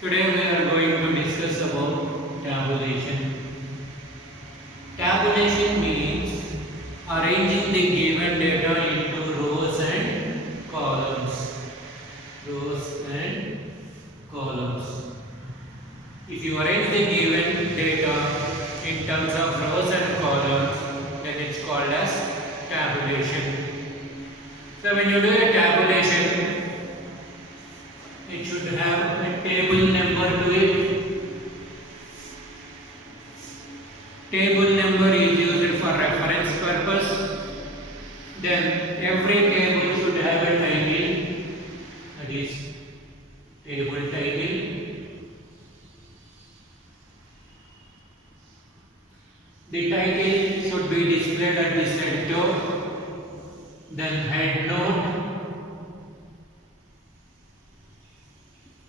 Today we are going to discuss about tabulation. Tabulation means arranging the given data into rows and columns. Rows and columns. If you arrange the given data in terms of rows and columns, then it's called as tabulation. So when you do a tabulation, it should have a table number to it. Table number is used for reference purpose. Then every table should have a title, that is table title. The title should be displayed at the center. Then head note,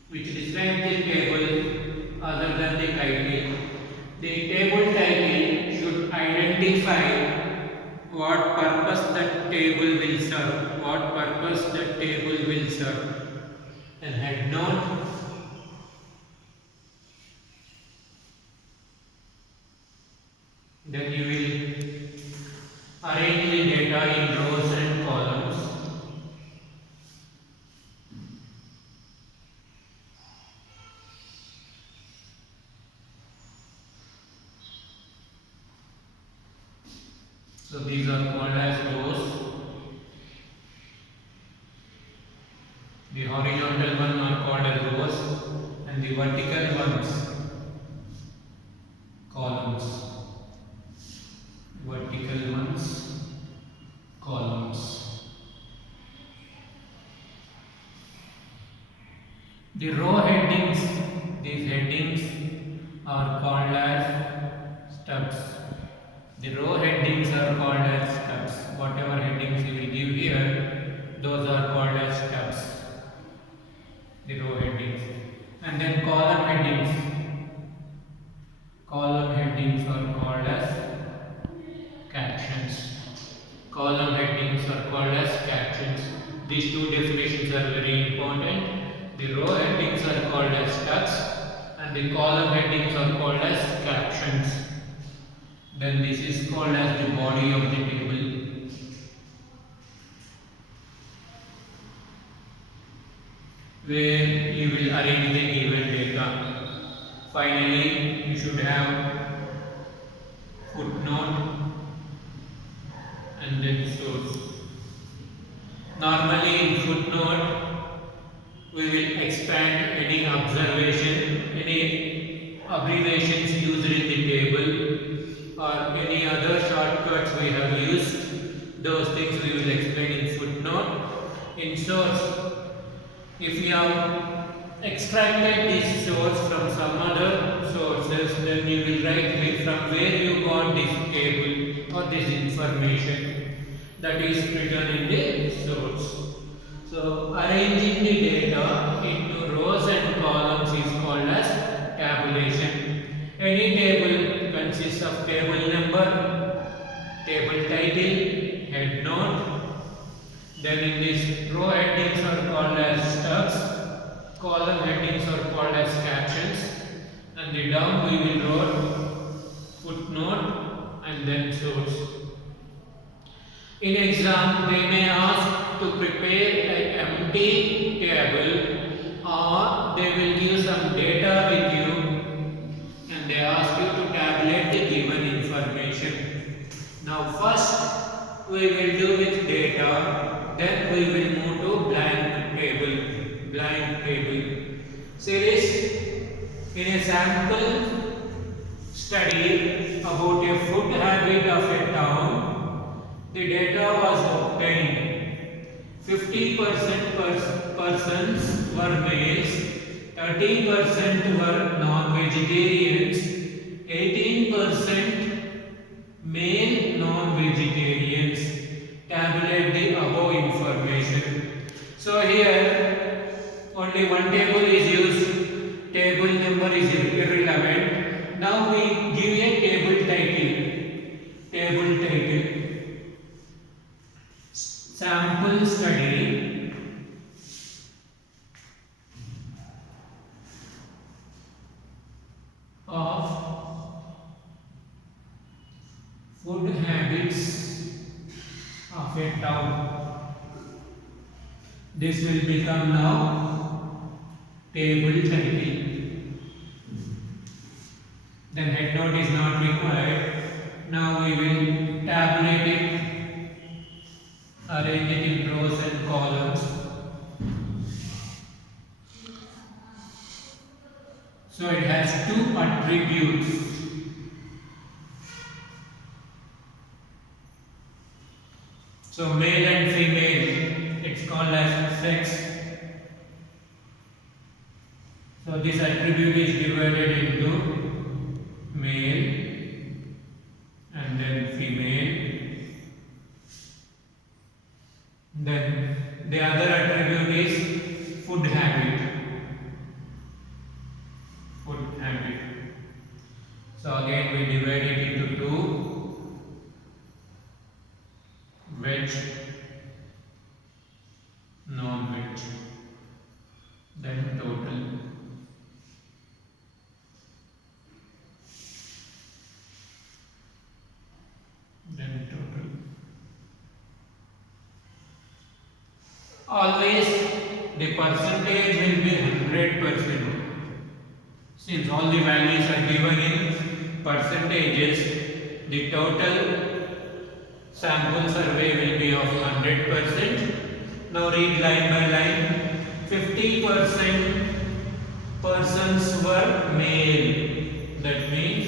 which describes the table other than the title. The table title should identify what purpose that table will serve. What purpose that table will serve. And head note. Then you will arrange the data in rows and columns. So these are called as rows. The horizontal ones are called as rows and the vertical ones columns. Vertical ones columns. The row headings, these headings are called as stubs. The row headings are called as stubs. Whatever headings you will give here, those are called as stubs. The row headings. And then column headings. Column headings are called as captions. Column headings are called as captions. These two definitions are very important. The row headings are called as stubs and the column headings are called as captions. Then this is called as the body of the table. Where you will arrange the given data. Finally, you should have footnote and then source. Normally in footnote, we will expand any observation, any abbreviations used in the table or any other shortcuts we have used. Those things we will explain in footnote. In source, if you have extracted this source from some other sources, then you will write from where you got this table or this information that is written in the source. So arranging the data into rows and columns is called as tabulation. Any table consists of table number, table title, head note. Then in this row headings are called as stubs, column headings are called as captions, and the down we will write footnote and then source. In exam, they may ask to prepare an empty table or they will give some data with you and they ask you to tabulate the given information. Now first we will do with data, then we will move to blank table. Blank table. Series, in a sample study about a food habit of a town, the data was obtained. 50% persons were males, 30% were non-vegetarians, 18% male non-vegetarians. Tabulate the above information. So here only one table is used. Table number is irrelevant. Now we give a table title. Table title. Sample study of food habits of a town. This will become now table title. Then head note is not required. Now we will tabulate it, arrange it in rows and columns. So it has two attributes. So male and female, it's called as sex. So this attribute is divided into male and then female. Then the other attribute is food habit. Food habit. So again we divide it into two: veg, non-veg. Then total. Then total. Always the percentage will be 100%. Since all the values are given in percentages, the total sample survey will be of 100%. Now read line by line. 50% persons were male. That means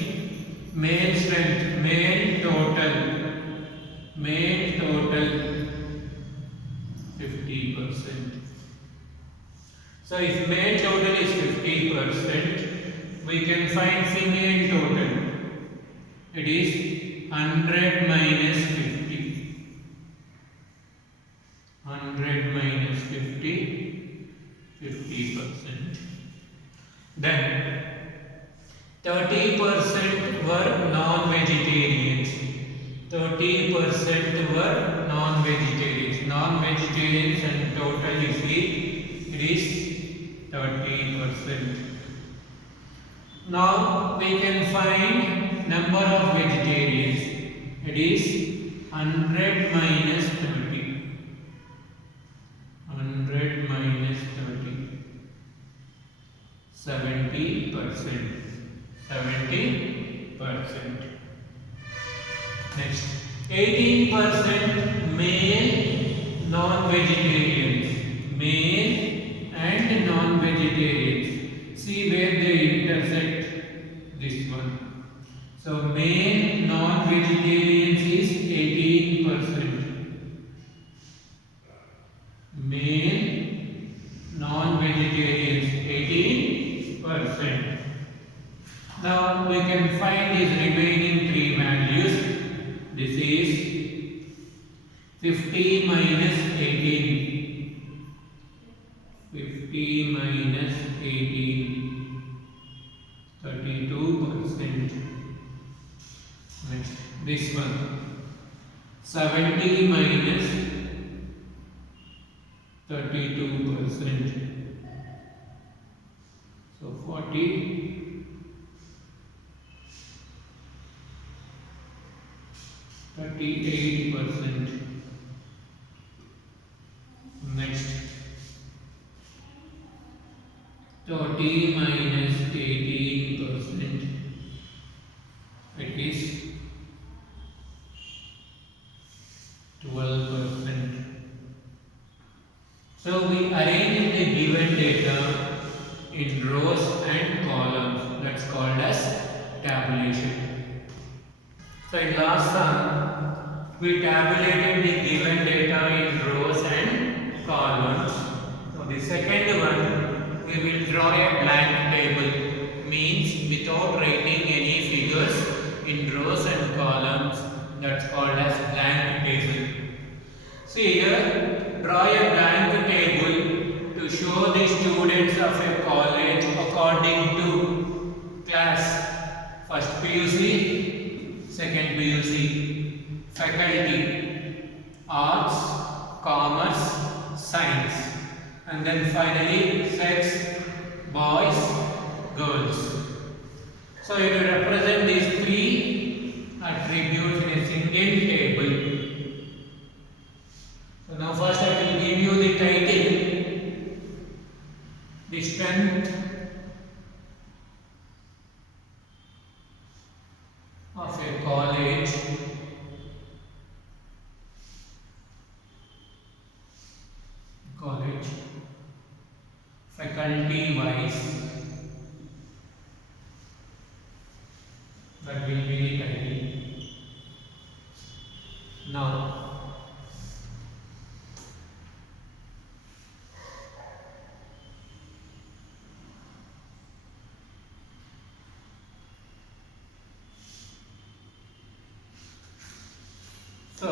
male strength, male total 50%. So if male total is 50%, we can find female total. It is 100 minus 50. 100 minus 50, 50%. Then 30% were non-vegetarians. 30% were non-vegetarians. Non-vegetarians and total you see it is 30%. Now we can find number of vegetarians. It is 100 minus 30. 100 minus 30. 70%. 70%. Next, 18% male non-vegetarians. Male and non-vegetarians. See where they intersect. This one. So male non-vegetarians is 18%. Male non-vegetarians 18%. Now we can find these remaining three values. This is 50 minus 18. 50 minus 18. 32%. Next, this one. 70 minus 32%. So 40. 38%. Next, 30 minus 18%. It is 12%. So we arrange the given data in rows and columns. That's called as tabulation. So in last sum, we tabulated the given data in rows and columns. So the second one, we will draw a blank table. Means without writing any figures in rows and columns. That's called as blank table. See here, draw a blank table to show the students of a college according to class. First PUC, second PUC, faculty, arts, commerce, science, and then finally sex, boys, girls. So you will represent these three attributes in a single table. So now first I will give you the title, the strength of a college, faculty wise, that will be the title. Now so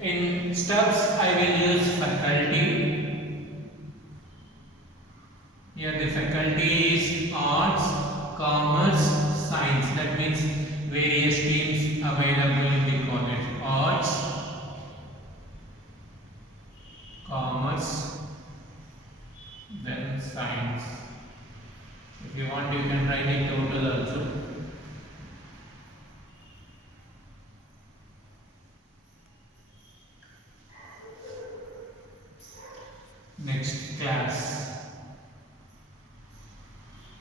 in steps I will use faculty. Here the faculty is arts, commerce, science. That means various streams available in the college. Arts, commerce, then science. If you want, you can write it total also. Next, class.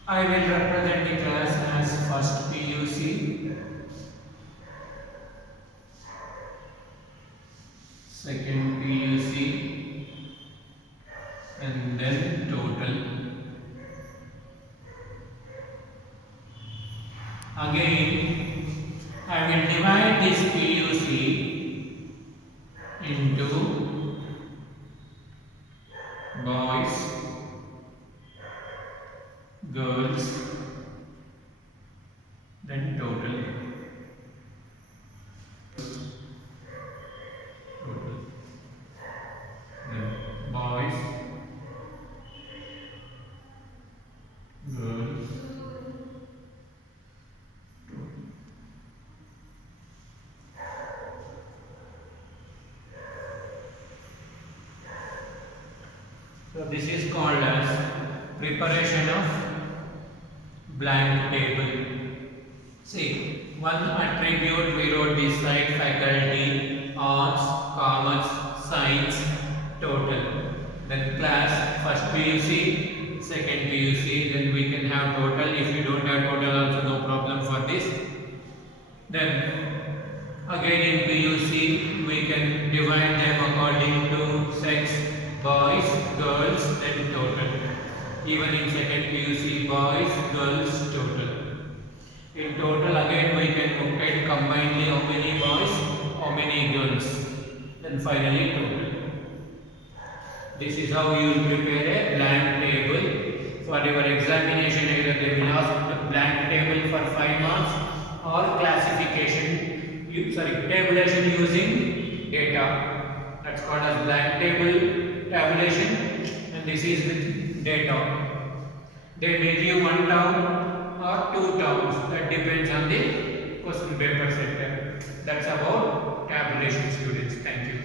I will represent the class as first PUC, second PUC, and then total. Again, I will divide this PUC into boys, girls, then total. Then boys, girls, so this is called as preparation of blank table. See, one attribute we wrote this side: faculty, arts, commerce, science, total. Then class, first PUC, second PUC, then we can have total. If you don't have total also no problem for this. Then again in PUC we can divide them according to sex, boys, girls, then total. Even in second PUC, boys, girls, total. In total again we can look at combinedly how many boys, how many girls, then finally total. This is how you will prepare a blank table for your examination. Either they will ask the blank table for 5 marks or classification, tabulation using data. That's called as blank table tabulation, and this is with data. They may give 1 term or 2 terms, that depends on the question paper sector. That's about tabulation, students. Thank you.